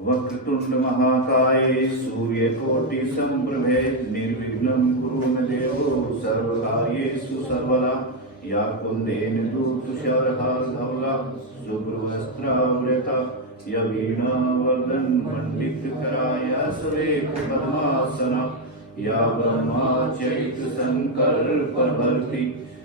वक्रतुंड महाकाय सूर्यकोटि संप्रभे निर्विघ्नं कुरु मे देवो सर्वकार्येषु सर्वदा या कुंदेन तुषारहारधवला शुभ्रवस्त्रावृता या वीणावर्धन पंडितकराय सवेकपद्मासना या ब्रह्मचैतसंकल्पवर्ती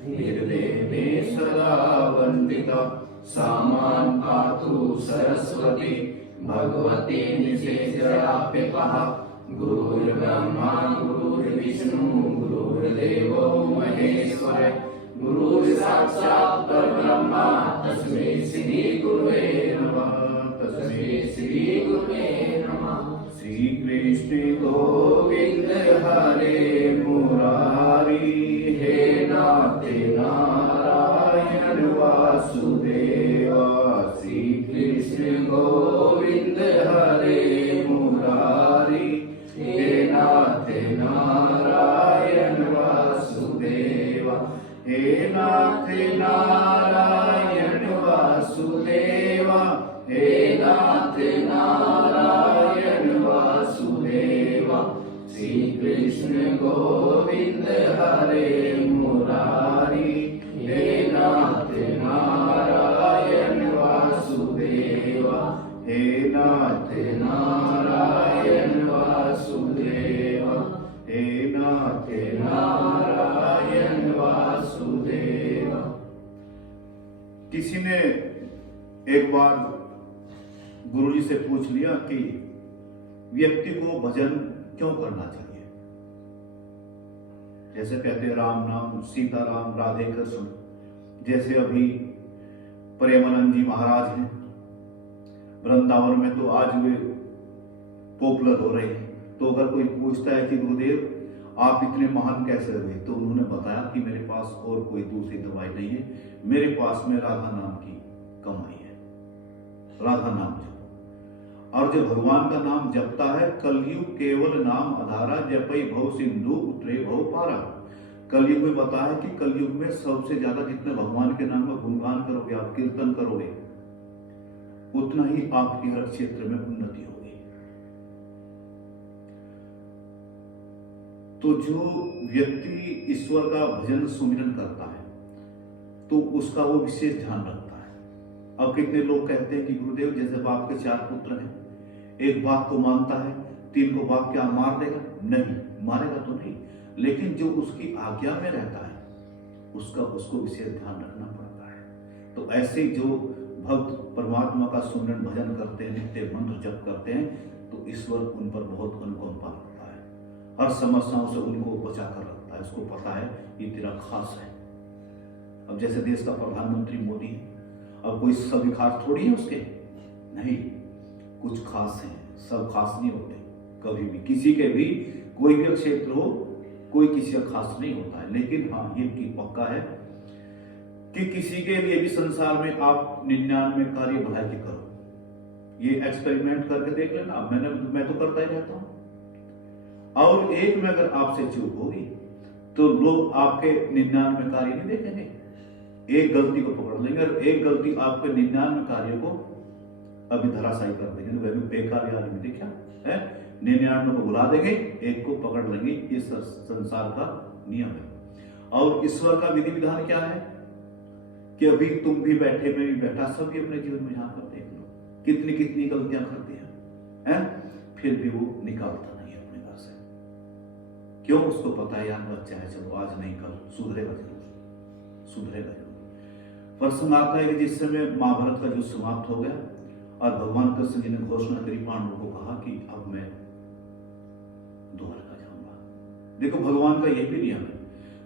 निर्देवे सदा वन्दिता सा मां पातु सरस्वती भगवती निषेचयाप्यपः गुरुर्ब्रह्मा गुरुर्विष्णु गुरुर्देवो महेश्वर गुरुर्साक्षात् परब्रह्म तस्मै श्री गुरुवे नमः तस्मै श्री गुरुवे नमः। श्री कृष्ण गोविंद हरे मुरारी हे नाथ नारायण वासुदेवा। श्री कृष्ण गोविंद हरे मुरारी हे नाथ नारायण वासुदेवा हे नाथ नारायण वासुदेवा हे नाथ नारायण वासुदेवा। श्री कृष्ण गोविंद हरे मुरारी हे नाथ नारायण वासुदेवा हे नाथ नारायण वासुदेवा हे नाथ नारायण वासुदेवा। किसी ने एक बार गुरुजी से पूछ लिया कि व्यक्ति को भजन क्यों करना चाहिए। जैसे कहते हैं राम नाम सीताराम राधे कृष्ण, जैसे अभी प्रेमानंद जी महाराज हैं वृंदावन में, तो आज वे पॉपुलर हो रहे हैं। तो अगर कोई पूछता है कि गुरुदेव आप इतने महान कैसे हुए, तो उन्होंने बताया कि मेरे पास और कोई दूसरी दवाई नहीं है, मेरे पास में राधा नाम की कमाई है, राधा नाम जप। और जब भगवान का नाम जपता है, कलयुग केवल नाम आधारा जपई भव सिंधु उतरे भव पारा। कलयुग में बताया कि कलयुग में सबसे ज्यादा जितने भगवान के नाम का गुणगान करोगे, आप कीर्तन करोगे, उतना ही आपके हर क्षेत्र में उन्नति होगी। तो जो व्यक्ति ईश्वर का भजन सुमिरन करता है तो उसका वो विशेष ध्यान रखता है। अब कितने लोग कहते हैं कि गुरुदेव जैसे बाप के 4 पुत्र हैं, एक बाप को मानता है, 3 को बाप क्या मार देगा? नहीं, मारेगा तो नहीं, लेकिन जो उसकी आज्ञा में रहता है उसको विशेष ध्यान रखना पड़ता है। तो ऐसे जो भक्त परमात्मा का सुमिरन भजन करते हैं, नित्य मंत्र जप करते हैं, तो ईश्वर उन पर बहुत अनुकंपा करता है, हर समस्याओं से उनको बचा कर रखता है। उसको पता है ये तेरा खास है। अब जैसे देश का प्रधानमंत्री मोदी है, अब कोई सभी खास थोड़ी है उसके, नहीं, कुछ खास हैं, सब खास नहीं होते कभी भी। किसी के भी कोई भी क्षेत्र हो, कोई किसी का खास नहीं होता है। लेकिन हाँ, ये की पक्का है कि किसी के लिए भी संसार में आप 99 कार्य भलाई के करो। ये एक्सपेरिमेंट करके देख लेना। अब मैं तो करता ही रहता हूं। और एक में अगर आपसे चूक होगी तो लोग आपके 99 कार्य नहीं देखेंगे, एक गलती को पकड़ लेंगे, और एक गलती आपके 99 कार्यों को अभी धराशायी कर देंगे। वह भी बेकार आदमी देखा है, 99 को बुला देंगे, एक को पकड़ लेंगे। ये संसार का नियम है। और ईश्वर का विधि विधान क्या है कि अभी तुम भी बैठे, मैं भी बैठा, सभी अपने जीवन में यहाँ पर देख लो कितनी कितनी गलतियां करते हैं, फिर भी वो निकालता नहीं अपने घर से। क्यों? उसको पता है यार बच्चा है, चलो आज नहीं कल सुधरेगा जरूर, सुधरेगा जरूर। प्रसंग आता है कि जिस समय महाभारत का युद्ध समाप्त हो गया और भगवान कृष्ण जी ने घोषणा करी, पांडवों को कहा कि अब मैं द्वारका जाऊंगा। देखो भगवान का यही भी नियम है,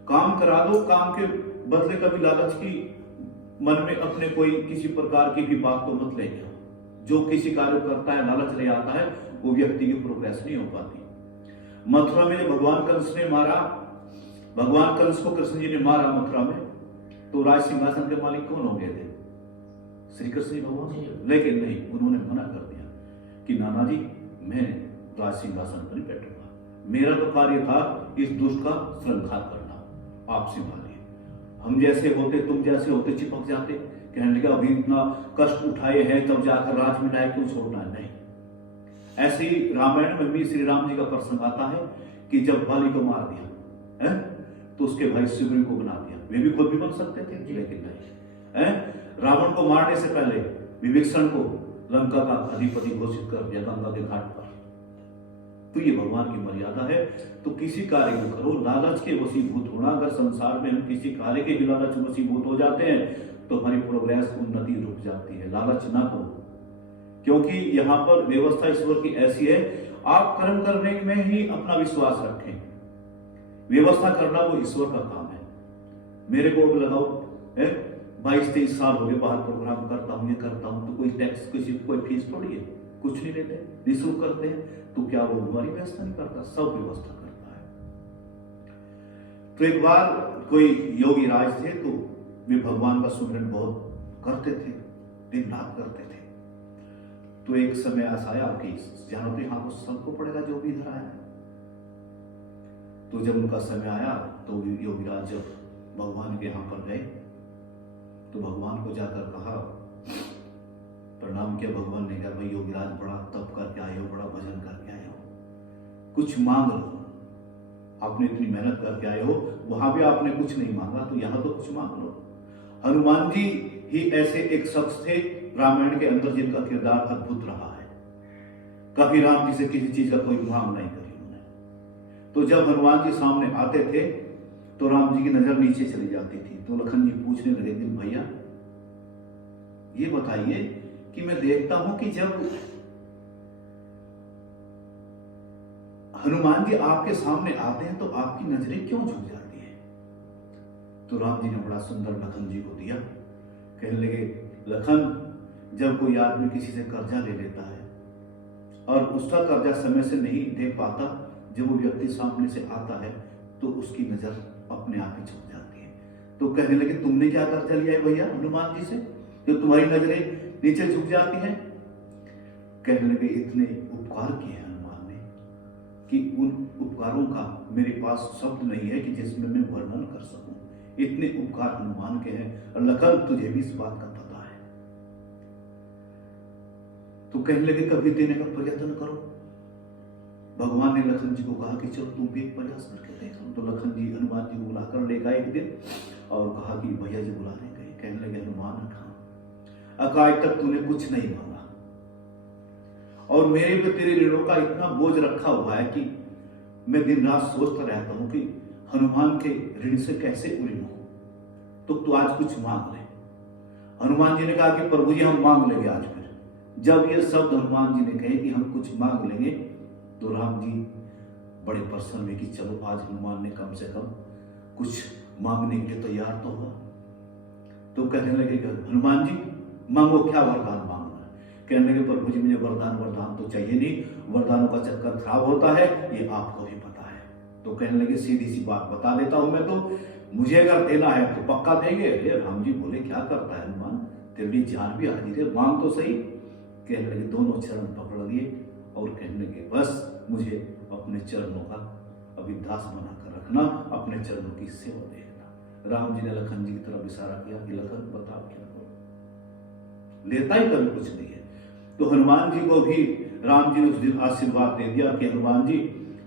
काम करा दो, काम के बदले कभी लालच की मन में अपने कोई किसी प्रकार की भी बात को मत ले जाओ। जो किसी कार्य करता है लालच ले आता है, वो व्यक्ति की प्रोग्रेस नहीं हो पाती। मथुरा में भगवान कंस ने मारा, भगवान कंस को कृष्ण जी ने मारा मथुरा में, तो राज सिंहासन के मालिक कौन हो गए थे? श्री कृष्ण जी भगवान। लेकिन नहीं, उन्होंने मना कर दिया कि नाना जी मैं राज सिंहासन पर नहीं बैठूंगा, मेरा तो कार्य था इस दुष्ट का संहार करना, आप संभालिए। हम जैसे होते, तुम जैसे होते चिपक जाते, कहने लगे अभी इतना कष्ट उठाए हैं तब जाकर राज मिलाए क्यों छोड़ना है? नहीं, ऐसे ही रामायण में भी श्री राम जी का प्रसंग आता है कि जब बाली को मार दिया है तो उसके भाई सुग्रीव को बना दिया। वे भी खुद भी बन सकते थे लेकिन नहीं है। रावण को मारने से पहले विभीषण को लंका का अधिपति घोषित कर दिया गंगा के घाट पर। तो ये भगवान की मर्यादा है। तो किसी कार्य को करो लालच के वशीभूत होना। अगर संसार में हम किसी कार्य के भी लालच वशीभूत हो जाते हैं तो हमारी प्रोग्रेस उन्नति रुक जाती है। लालच ना करो, क्योंकि यहाँ पर व्यवस्था ईश्वर की ऐसी है, आप कर्म करने में ही अपना विश्वास रखें। व्यवस्था करना वो ईश्वर का काम है। मेरे को लगाओ 22-23 साल हो गए बाहर प्रोग्राम करता हूँ, ये करता हूँ, तो कोई टैक्स किसी कोई फीस थोड़ी है, कुछ नहीं लेते, निःशुल्क करते हैं। तो क्या वो हमारी व्यवस्था नहीं करता? सब व्यवस्था करता है। तो एक बार कोई योगी राज थे, तो वे भगवान का सुमिरन बहुत करते थे, दिन रात करते थे। तो एक समय ऐसा आया कि जानो तो यहाँ तो सबको पड़ेगा जो भी इधर आया। तो जब उनका समय आया तो योगीराज जब भगवान के यहाँ पर गए तो भगवान को जाकर कहा, प्रणाम किया। भगवान ने कहा, भाई योगीराज बड़ा तप करके आए हो, बड़ा भजन करके आए हो, कुछ मांग लो। आपने इतनी मेहनत करके आए हो, वहां भी आपने कुछ नहीं मांगा, तो यहाँ तो कुछ मांग लो। हनुमान जी ही ऐसे एक शख्स थे रामायण के अंदर जिनका किरदार अद्भुत रहा है। कभी राम जी से किसी चीज का कोई मांग नहीं करी उन्होंने। तो जब हनुमान जी सामने आते थे तो राम जी की नजर नीचे चली जाती थी। तो लखन जी पूछने लगे, दिन भैया ये बताइए कि मैं देखता हूं कि जब हनुमान जी आपके सामने आते हैं तो आपकी नजरें क्यों झुक जाती है? तो राम जी ने बड़ा सुंदर लखन जी को दिया। कहने लगे, लखन, जब कोई आदमी किसी से कर्जा ले लेता है और उसका कर्जा समय से नहीं दे पाता, जब वो व्यक्ति सामने से आता है तो उसकी नजर अपने आप ही झुक जाती है। तो कहने लगे, तुमने क्या कर्जा लिया है भैया हनुमान जी से जो तुम्हारी नजरें नीचे झुक जाती हैं? कहने लगे, इतने उपकार किए हनुमान ने कि उन उपकारों का मेरे पास शब्द नहीं है कि जिसमें मैं वर्णन कर सकूं। इतने उपकार हनुमान के हैं। और लखन, तुझे भी इस बात का पता है। तो कहने लगे, कभी देने का प्रयत्न करो। भगवान ने लखन जी को कहा कि चलो तुम भी एक प्रयास करके देखो। तो लखन जी हनुमान जी को बुलाकर ले गए एक दिन और कहा कि भैया जी बुलाने गए। कहने लगे, हनुमान आज तक तूने कुछ नहीं मांगा और मेरे पे तेरे ऋणों का इतना बोझ रखा हुआ है कि मैं दिन रात सोचता रहता हूं कि हनुमान के ऋण से कैसे उऋण हो। तो तू आज कुछ मांग ले। हनुमान जी ने कहा कि प्रभु जी हम मांग लेंगे आज। फिर जब ये शब्द हनुमान जी ने कहे कि हम कुछ मांग लेंगे तो राम जी बड़े प्रसन्न हुए कि चलो आज हनुमान ने कम से कम कुछ मांगने के लिए तैयार तो हुआ। तो कहने लगे, हनुमान जी मांगो, क्या वरदान मांगना है? कहने लगे, प्रभु जी मुझे वरदान तो चाहिए नहीं, वरदानों का चक्कर खराब होता है, ये आपको भी पता है। तो कहने लगे, सीधी सी बात बता देता हूं मैं, तो मुझे अगर देना है तो पक्का देंगे। अरे राम जी बोले, क्या करता है हनुमान, तेरे लिए जान भी हाजिर है, मांग तो सही। कहने लगे, दोनों चरण पकड़ लिए और कहने लगे, बस मुझे अपने चरणों का अभी दास बनाकर रखना, अपने चरणों की सेवा देखना। राम जी ने लखन जी की तरफ इशारा किया कि लखन बताओ क्या करो। लेता ही कभी कुछ नहीं है। तो हनुमान जी को भी राम जी ने उस दिन आशीर्वाद दे दिया कि हनुमान जी,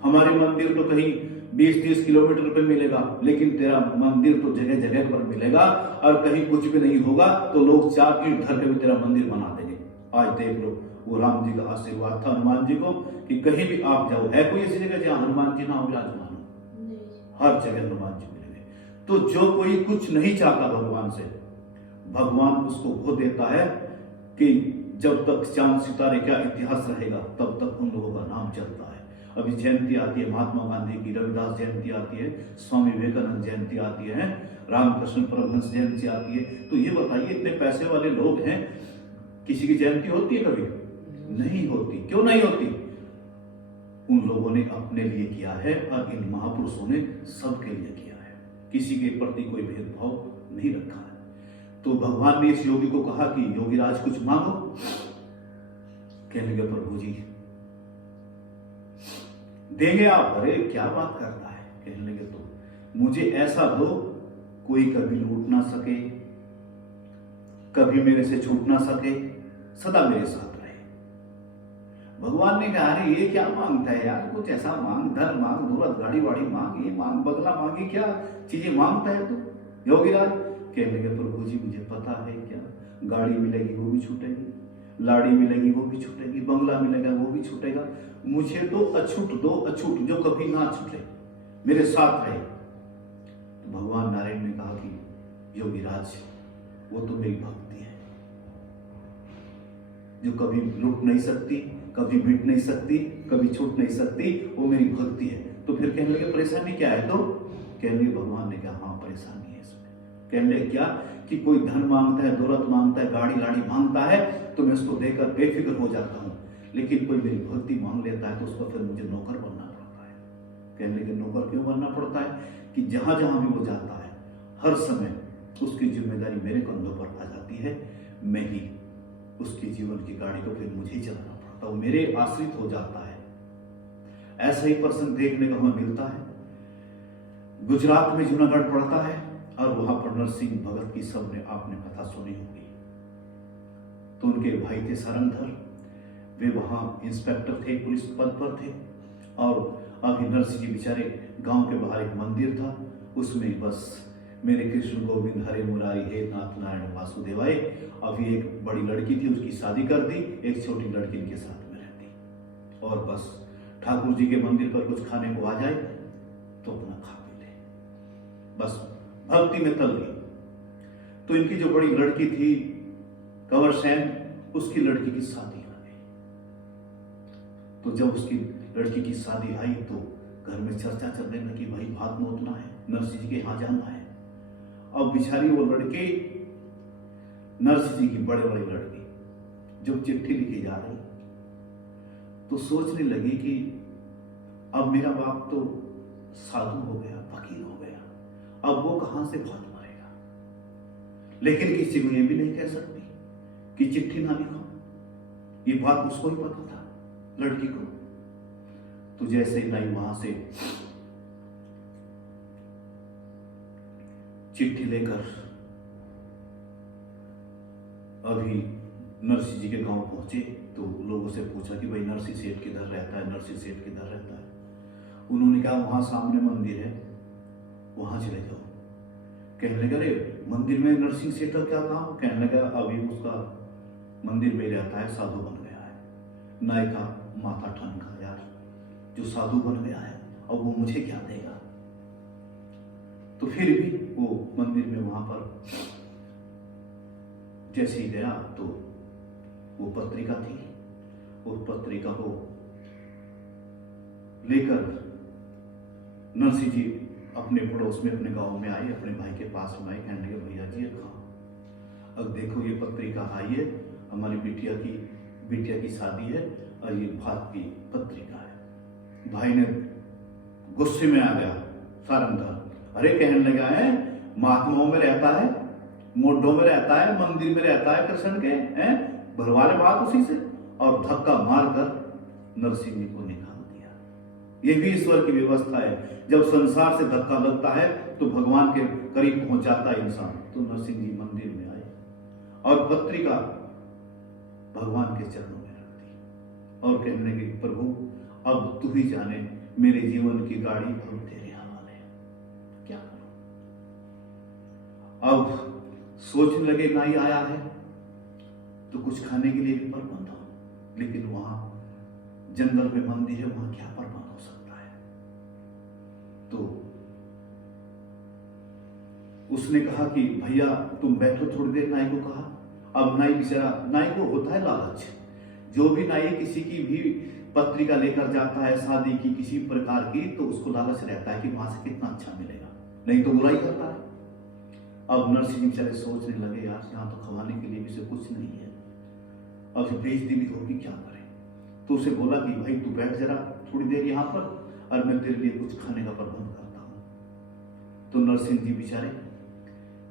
हमारे मंदिर तो कहीं 20-30 किलोमीटर पे मिलेगा, लेकिन तेरा मंदिर तो जगह जगह पर मिलेगा और कहीं कुछ भी नहीं होगा तो लोग 4 ईंट धर के भी तेरा मंदिर बना देंगे। आज देख लो, वो राम जी का आशीर्वाद था हनुमान जी को कि कहीं भी आप जाओ, है कोई ऐसी जगह जहां हनुमान जी ना हो विराजमान हो? हर जगह हनुमान जी मिलेंगे। तो जो कोई कुछ नहीं चाहता भगवान से, भगवान उसको वो देता है कि जब तक चांद सितारे का इतिहास रहेगा तब तक उन लोगों का नाम चलता है। अभी जयंती आती है महात्मा गांधी की, रविदास जयंती आती है, स्वामी विवेकानंद जयंती आती है, रामकृष्ण परमहंस जयंती आती है। तो ये बताइए, इतने पैसे वाले लोग हैं, किसी की जयंती होती है? कभी नहीं होती। क्यों नहीं होती? उन लोगों ने अपने लिए किया है और इन महापुरुषों ने सबके लिए किया है, किसी के प्रति कोई भेदभाव नहीं रखा है। तो भगवान ने इस योगी को कहा कि योगीराज कुछ मांगो। कहने लगे, प्रभु जी देंगे आप? अरे क्या बात करता है। कहने लगे, तो मुझे ऐसा दो कोई कभी लूट ना सके, कभी मेरे से छूट ना सके, सदा मेरे साथ रहे। भगवान ने कहा अरे ये क्या मांगता है यार, कुछ ऐसा मांग, धन मांग, दौलत, गाड़ी वाड़ी मांग, ये मांग, बंगला मांग, ये क्या चीजें मांगता है तू योगीराज। कहने लगे प्रभु जी मुझे पता है क्या, गाड़ी मिलेगी वो भी छूटेगी, लाड़ी मिलेगी वो भी छूटेगी, बंगला मिलेगा वो भी छूटेगा, मुझे दो अछूट जो कभी ना छूटे, मेरे साथ रहे। तो भगवान नारायण ने कहा कि योगीराज वो तो मेरी भक्ति है जो कभी लुट नहीं सकती, कभी मिट नहीं सकती, कभी छूट नहीं सकती, वो मेरी भक्ति है। तो फिर कहने लगे परेशानी क्या है, तो कहने लगे भगवान ने कहा हाँ परेशानी है इसमें। कहने लगे क्या कि कोई धन मांगता है, दौलत मांगता है, गाड़ी लाड़ी मांगता है तो मैं उसको देकर बेफिक्र हो जाता हूँ, लेकिन कोई मेरी भक्ति मांग लेता है तो उसको फिर मुझे नौकर बनना पड़ता है। कहने लगे नौकर क्यों बनना पड़ता है कि जहां जहां भी वो जाता है हर समय उसकी जिम्मेदारी मेरे कंधों पर आ जाती है, मैं ही उसके जीवन की गाड़ी को फिर मुझे ही चलाना पड़ता, वो मेरे आश्रित हो जाता है। ऐसा ही प्रसंग देखने को हमें मिलता है। गुजरात में जूनागढ़ पड़ता है और वहां पर नरसिंह भगत की सबने आपने कथा सुनी होगी। तो उनके भाई थे सरंधर, वे वहां इंस्पेक्टर थे, पुलिस पद पर थे। और अभी नरसिंह जी बेचारे गांव के बाहर एक मंदिर था, उसमें बस मेरे कृष्ण गोविंद हरे मुरारी हे नाथ नारायण वासुदेवाय, अभी एक बड़ी लड़की थी उसकी शादी कर दी, एक छोटी लड़की इनके साथ में रहती, और बस ठाकुर जी के मंदिर पर कुछ खाने को आ जाए तो अपना खा पी ले, बस भक्ति में तल गई। तो इनकी जो बड़ी लड़की थी कंवर सेन, उसकी लड़की की शादी आ गई। तो जब उसकी लड़की की शादी आई तो घर में चर्चा चलने लगी, भाई भात नोतना है, नरसिंह जी के यहाँ जाना है। अब बेचारी वो लड़की नरसिंह जी की बड़े बड़े लड़की जब चिट्ठी लिखी जा रही तो सोचने लगी कि अब मेरा बाप तो साधु हो गया, फकीर हो गया, अब वो कहां से भात मारेगा, लेकिन किसी को ये भी नहीं कह सकती कि चिट्ठी ना लिखो, ये बात उसको ही पता था लड़की को। तो जैसे ही लाई वहां से चिट्ठी लेकर अभी नरसिंह जी के गांव पहुंचे तो लोगों से पूछा कि भाई नरसिंह सेठ किधर रहता है, नरसिंह सेठ किधर रहता है। उन्होंने कहा वहां सामने मंदिर है, वहां चले जाओ। कहने लगा अरे मंदिर में नरसिंह सेठ का क्या काम? कहने लगा अभी उसका मंदिर में रहता है, साधु बन गया है। नायका माथा ठनका यार, जो साधु बन गया है अब वो मुझे क्या देगा। तो फिर भी वो मंदिर में वहां पर जैसे ही गया तो वो पत्रिका थी, उस पत्रिका को लेकर नरसिंह जी अपने पड़ोस में अपने गांव में आए, अपने भाई के पास में आए। कहने लगे भैया जी खाओ, अब देखो ये पत्रिका आई है, हमारी बिटिया की शादी है और ये भात की पत्रिका है। भाई ने गुस्से में आ गया सारंगधर, अरे कहने लगा है महात्माओं में रहता है, मोढ़ों में रहता है, मंदिर में रहता है कृष्ण के, हैं भरवाले बात उसी से, और धक्का मारकर नरसिंह जी को निकाल दिया। ये भी ईश्वर की व्यवस्था है, जब संसार से धक्का लगता है तो भगवान के करीब पहुंच जाता है इंसान। तो नरसिंह जी मंदिर में आए और पत्रिका भगवान के चरणों में रख दी और कहने लगे प्रभु अब तू ही जाने, मेरे जीवन की गाड़ी अब तेरे हवाले है, क्या करूं। अब सोचने लगे नाई आया है तो कुछ खाने के लिए भी प्रबंध हो, लेकिन वहां जंगल में मंदिर है, वहां क्या प्रबंध हो सकता है। तो उसने कहा कि भैया तुम बैठो थोड़ी देर, नाई को कहा। अब नाई बेचारा, नाई को होता है लालच, जो भी नाई किसी की भी पत्रिका लेकर जाता है शादी की किसी प्रकार की, तो उसको लालच रहता है कि वहां से कितना अच्छा मिलेगा, नहीं तो बुराई करता है। अब नरसिंह जी बेचारे सोचने लगे यार यहाँ तो खवाने के लिए भी से कुछ नहीं है, अब बेइज्जती भी होगी, क्या करें। तो उसे बोला कि भाई तू बैठ जरा थोड़ी देर यहाँ पर और मैं तेरे लिए कुछ खाने का प्रबंध करता हूँ। तो नरसिंह जी बेचारे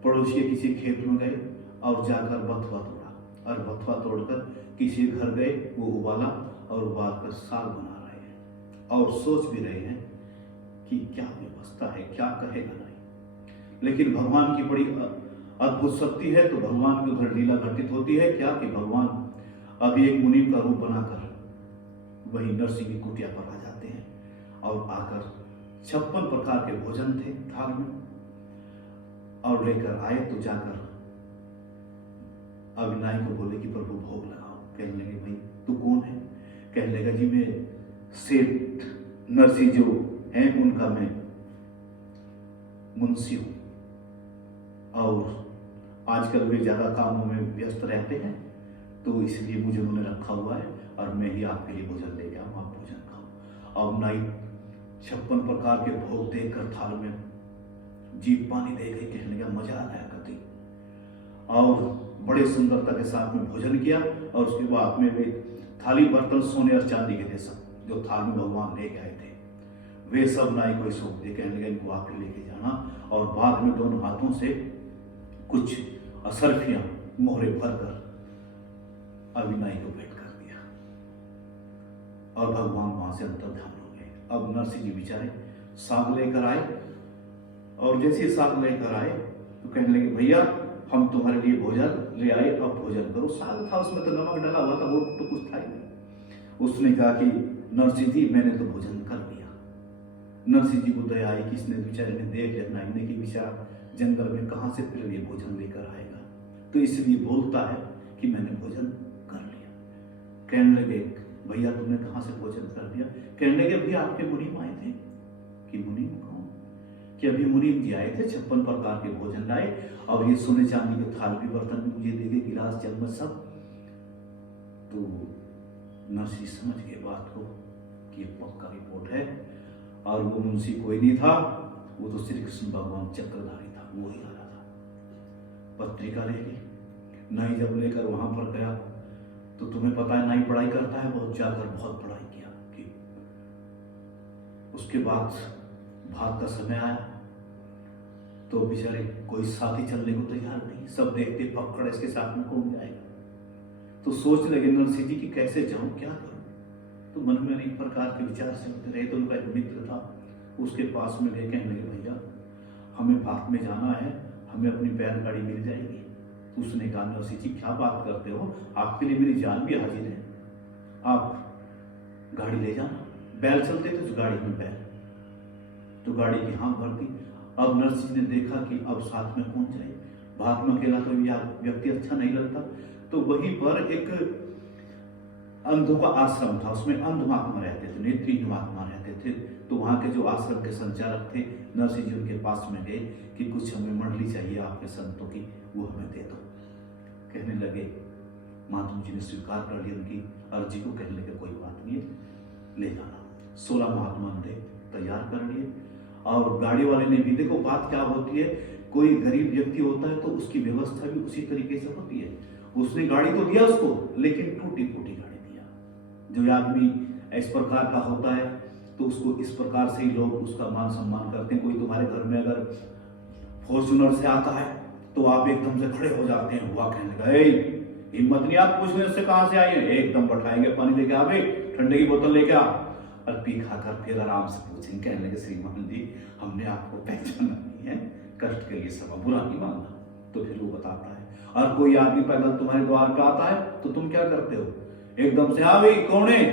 पड़ोसी के किसी खेत में गए और जाकर बथुआ तोड़ा और बथुआ तोड़कर किसी घर गए, वो उबाला और उबाल कर साग बना रहे हैं और सोच भी रहे हैं कि क्या व्यवस्था है, क्या कहेगा नहीं। लेकिन भगवान की बड़ी अद्भुत शक्ति है, तो भगवान की उधर लीला घटित होती है क्या कि भगवान अभी एक मुनि का रूप बनाकर वही नरसिंह की कुटिया पर आ जाते हैं और आकर 56 प्रकार के भोजन थे थाल में, और लेकर आए तो जाकर अविनाश को बोले कि प्रभु भोग लगाओ। कहने लगे भाई तू कौन है? कहने लगा जी मैं सेठ नरसिंह जो हैं उनका मैं मुंशी हूं, और आजकल वे ज्यादा कामों में व्यस्त रहते हैं तो इसलिए मुझे उन्होंने रखा हुआ है और मैं ही आपके लिए भोजन लेके आऊँ, आप भोजन खाओ। और नाई 56 प्रकार के भोग देकर थाल में जीभ पानी दे गई। कहने लगा मजा आ गया कति, और बड़े सुंदरता के साथ में भोजन किया। और उसके बाद में वे थाली बर्तन सोने और चांदी के थे सब, जो थाल में भगवान लेके आए थे, वे सब नाई को सौंप दे। कहने लगा इनको आके लेके जाना, और बाद में दोनों हाथों से कुछ असरफियां मोहरे भरकर अविनाश को भेंट कर दिया, और भगवान वहां से अंतर्धान हो गए। अब नरसिंह जी बेचारे साग लेकर आए, और जैसे साग लेकर आए तो कहने लगे भैया हम तुम्हारे लिए भोजन ले आए, अब भोजन करो। साग था उसमें तो नमक डाला हुआ था, वो तो कुछ था ही नहीं। उसने कहा कि नरसिंह जी मैंने तो भोजन कर लिया। नरसिंह जी को दया आई कि इसने बेचारे ने देख लिया नाई कि बेचारा जंगल में कहां से फिर ये भोजन लेकर आएगा, तो इसलिए बोलता है कि मैंने भोजन कर लिया। कहने लगे भैया तुमने कहां से भोजन कर दिया? कहने लगे भैया आपके मुनीम आए थे। कि मुनीम कौन? कि अभी मुनीम जी आए थे, 56 प्रकार के भोजन लाए, और ये सोने चांदी के थाल भी बर्तन भी मुझे दे गए, गिलास चम्मच सब। तो नरसिंह समझ गए बात को कि पक्का रिपोर्ट है, और वो मुंशी कोई नहीं था, वो तो श्री कृष्ण भगवान चक्रधारी था, वो ही आ रहा था। पत्रिका ले ली, नाई जब लेकर वहां पर गया तो तुम्हें पता है नाई पढ़ाई करता है, बहुत जाकर बहुत पढ़ाई किया कि उसके बाद भात का समय आया तो बेचारे कोई साथी चलने को तैयार नहीं, सब देखते पकड़ इसके साथ में कौन जाएगा। तो सोच लगे नरसिंह जी कि कैसे जाऊं, क्या करूं। तो मन में अनेक प्रकार के विचार चलते रहे। तो उनका एक मित्र था, उसके पास में गए, कहने लगे भैया हमें भात में जाना है, हमें अपनी बैलगाड़ी मिल जाएगी? तो उसने कहा नरसिंह जी क्या बात करते हो, आपके लिए मेरी जान भी हाजिर है, आप गाड़ी ले जाना। बैल चलते थे उस गाड़ी में बैल, तो गाड़ी की हाँ भर दी। अब नरसिंह ने देखा कि अब साथ में कौन जाए, भात में अकेला तो यह व्यक्ति अच्छा नहीं लगता। तो वहीं पर एक अंधों का आश्रम था, उसमें अंध महात्मा रहते थे, नेत्रहीन महात्मा रहते थे। तो वहां के जो आश्रम के संचालक थे, नरसिंह जी उनके पास में गए कि कुछ हमें मंडली चाहिए आपके संतों की, वो हमें दे दो। कहने लगे महात्मा जी ने स्वीकार कर लिया उनकी अर्जी को। कहने लगे कोई बात नहीं, ले जाना। 16 महात्मा ने तैयार कर लिए, और गाड़ी वाले ने भी, देखो बात क्या होती है, कोई गरीब व्यक्ति होता है तो उसकी व्यवस्था भी उसी तरीके से होती है। उसने गाड़ी तो दिया उसको, लेकिन टूटी फूटी गाड़ी दिया। जो आदमी इस प्रकार का होता है तो उसको इस प्रकार से ही लोग उसका मान सम्मान करते हैं। कोई तुम्हारे घर में अगर फॉर्च्यूनर से आता है तो आप एकदम से खड़े हो जाते हैं, हुआ कहने लगा हिम्मत नहीं आप पूछने से कहां से आई है, एकदम बैठाएंगे, पानी लेके आ गए, ठंडे की बोतल लेके आ, और पी खाकर फिर आराम से पूछेंगे। कहने लगे श्रीमान जी हमने आपको पहचाना नहीं है, कष्ट के लिए सब बुरा नहीं मानना। तो फिर वो बताता है, और कोई आदमी पैदल तुम्हारे द्वार पे आता है तो तुम क्या करते हो, एकदम से हाँ भाई कौन है,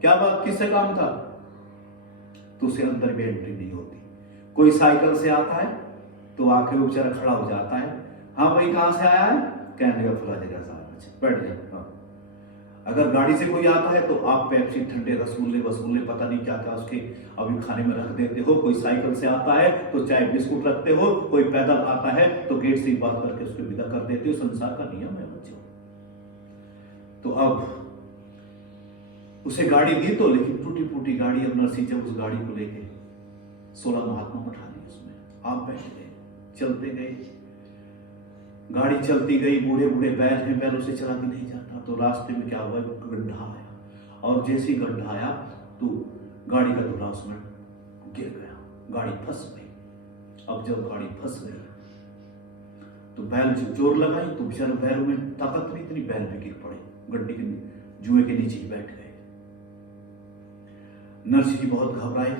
क्या बात, किससे काम था, तो उसे अंदर भी एंट्री नहीं होती। कोई साइकिल से आता है तो आके वो बेचारा खड़ा हो जाता है, हाँ भाई कहां से आया है, कहने लगा फला जगह साहब, बैठ जाए। अगर गाड़ी से कोई आता है तो आप पेप्सी, ठंडे रसगुल्ले वसगुल्ले पता नहीं क्या क्या उसके अभी खाने में रख देते हो। कोई साइकिल से आता है तो चाय बिस्कुट रखते हो, कोई पैदल आता है तो गेट से ही बात करके उसको विदा कर देते हो। संसार का नियम है बच्चों। तो अब उसे गाड़ी दी तो, लेकिन टूटी फूटी गाड़ी। अब नरसिंह जब उस गाड़ी को लेके 16 महात्मा बैठा दिए उसमें, आप बैठ गए, चलते गए, गाड़ी चलती गई। बूढ़े बूढ़े बैल हैं, बैलों से चला भी नहीं जाता। तो रास्ते में क्या हुआ, गड्ढा आया, और जैसे ही गड्ढा आया तो गाड़ी का धुरा उसमें गिर गया, गाड़ी फंस गई। अब जब गाड़ी फंस गई तो बैल जोर लगाई तो बेचारे बैलों में ताकत नहीं, इतनी बैल भी गिर पड़े, गड्ढे के जुए के नीचे ही बैठ गए। नरसिंह जी बहुत घबराए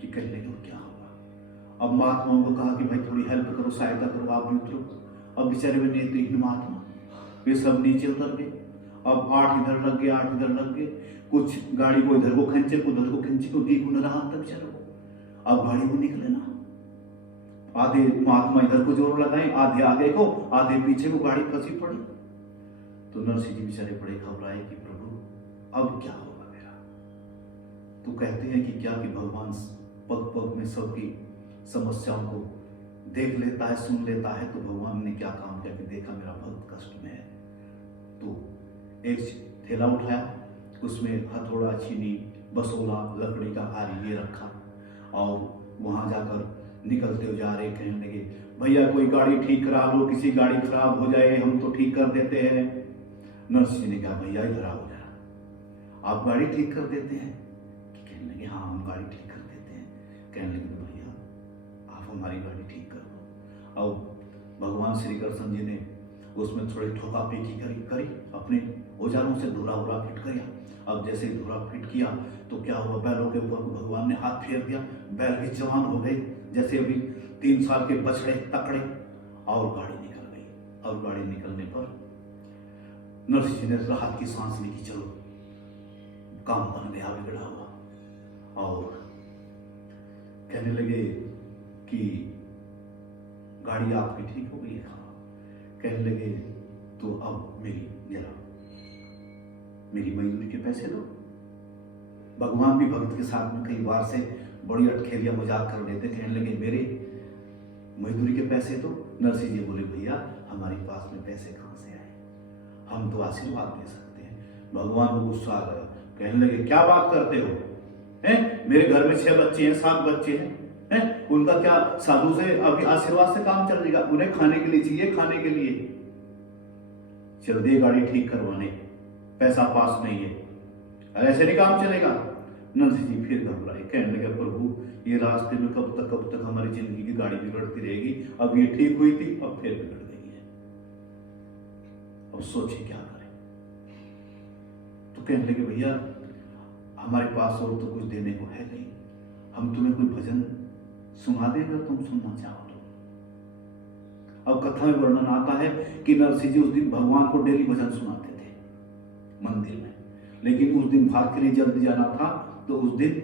कि कहने लगे क्या होगा। अब महात्माओं को कहा कि भाई थोड़ी हेल्प करो, सहायता करो, आप भी उतरो। अब बेचारे वे नेत्रहीन महात्मा वे सब नीचे उतर गए, अब 8 इधर लग गए, 8 इधर लग गए, कुछ गाड़ी को इधर को खींचे, उधर को खींचे, तो दिख न रहा तक चलो, अब गाड़ी को निकले ना, आधे महात्मा इधर को जोर लगाए, आधे आगे को, आधे पीछे को, गाड़ी फंसी पड़ी। तो नरसिंह जी बेचारे बड़े घबराए कि प्रभु अब क्या होगा मेरा। तो कहते हैं कि क्या कि भगवान पग पग में सबकी समस्याओं को देख लेता है, सुन लेता है। तो भगवान ने क्या काम किया कि देखा मेरा भक्त कष्ट में है, तो एक थैला उठाया, उसमें हथौड़ा, चीनी, बसोला, लकड़ी का आरी ये रखा, और वहां जाकर निकलते हो जा रहे, कहने लगे भैया कोई गाड़ी ठीक करा लो, किसी गाड़ी खराब हो जाए हम तो ठीक कर देते हैं। नरसिंह ने कहा भैया इधर आओ जरा, आप गाड़ी ठीक कर देते हैं? कहने लगे हाँ हम गाड़ी ठीक कर देते हैं। कहने लगे भैया आप हमारी गाड़ी ठीक कर दो। अब भगवान श्री कृष्ण जी ने उसमें थोड़ी ठोका पीकी करी, अपने औजारों से धुरा उरा फिट किया। अब जैसे ही धुरा फिट किया तो क्या हुआ, बैलों के ऊपर भगवान ने हाथ फेर दिया, बैल भी जवान हो गए, जैसे अभी 3 साल के बछड़े तकड़े, और गाड़ी निकल गई। और गाड़ी निकलने पर नरसिंह जी ने राहत की सांस ली कि चलो काम बन गया, बिगड़ा हुआ। और कहने लगे कि गाड़ी आपकी ठीक हो गई है? कहने लगे तो अब मेरी मजदूरी के पैसे दो। भगवान भी भक्त के साथ में कई बार से बड़ी अटखेलियां मजाक कर लेते। कहने लगे मेरे मजदूरी के पैसे दो। नरसिंह जी बोले भैया हमारे पास में पैसे कहां से आए, हम तो आशीर्वाद दे सकते हैं। भगवान को गुस्सा आ गया, कहने लगे क्या बात करते हो, हैं? मेरे घर में 6 बच्चे हैं, 7 बच्चे हैं, उनका क्या साधु से अभी आशीर्वाद से काम चलेगा? उन्हें खाने के लिए चाहिए, खाने के लिए। चल दे गाड़ी ठीक करवाने, पैसा पास नहीं है, ऐसे नहीं काम चलेगा। नरसिंह जी फिर घबराए, कहने लगे प्रभु ये रास्ते में कब तक हमारी जिंदगी की गाड़ी बिगड़ती रहेगी? अब ये ठीक हुई थी, अब फिर बिगड़ गई है, अब सोचिए क्या करें। तो कहने लगे भैया हमारे पास और तो कुछ देने को है नहीं, हम तुम्हें कोई भजन सुना देगा तुम सुनना चाहो तो। अब कथा में वर्णन आता है कि नरसिंह जी उस दिन भगवान को डेली भजन सुनाते थे मंदिर में, लेकिन उस दिन भाग के लिए जल्दी जाना था, तो उस दिन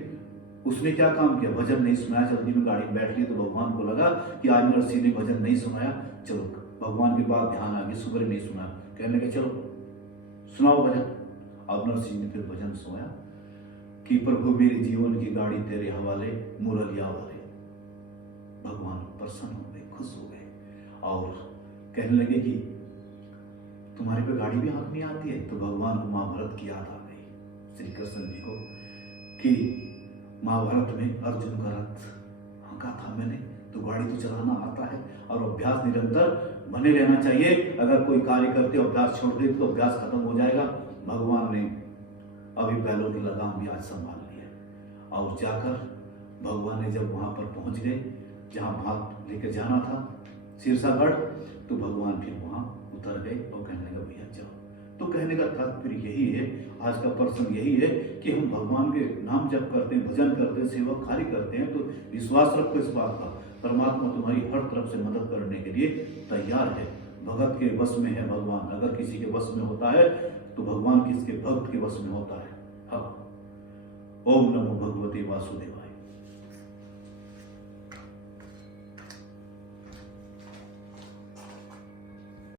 उसने क्या काम किया, भजन नहीं सुनाया। जल्दी में गाड़ी में बैठ ली तो भगवान को लगा कि आज नरसिंह ने भजन नहीं सुनाया, चलो भगवान की बात ध्यान आ गई, सुबह नहीं सुना। कहने लगे चलो सुनाओ भजन। अब नरसिंह ने फिर भजन सुनाया कि प्रभु मेरे जीवन की गाड़ी तेरे हवाले, मुरलिया वाले। भगवान प्रसन्न हो गए, खुश हो गए, और कहने लगे कि तुम्हारे पे गाड़ी भी हाथ में आती है? तो भगवान को महाभारत की याद आ गई, श्री कृष्ण जी को, कि महाभारत में अर्जुन का रथ हाँका था मैंने, तो गाड़ी तो चलाना आता है, और अभ्यास निरंतर बने रहना चाहिए। अगर कोई कार्य करते अभ्यास छोड़ दे तो अभ्यास खत्म हो जाएगा। भगवान ने अभी बैलों की लगाम भी आज संभाल लिया, और जाकर भगवान ने जब वहां पर पहुंच गए जहां भाग लेकर जाना था सिरसागढ़, तो भगवान फिर वहां उतर गए और कहने लगा भैया जाओ। तो कहने का तात्पर्य यही है, आज का प्रसंग यही है कि हम भगवान के नाम जप करते हैं, भजन करते हैं, सेवा कार्य करते हैं, तो विश्वास रखो इस बात का, परमात्मा तुम्हारी हर तरफ से मदद करने के लिए तैयार है। भगत के वश में है भगवान, अगर किसी के वश में होता है तो भगवान किसके भक्त के वश में होता है। अब ओम नमो भगवते वासुदेवाय।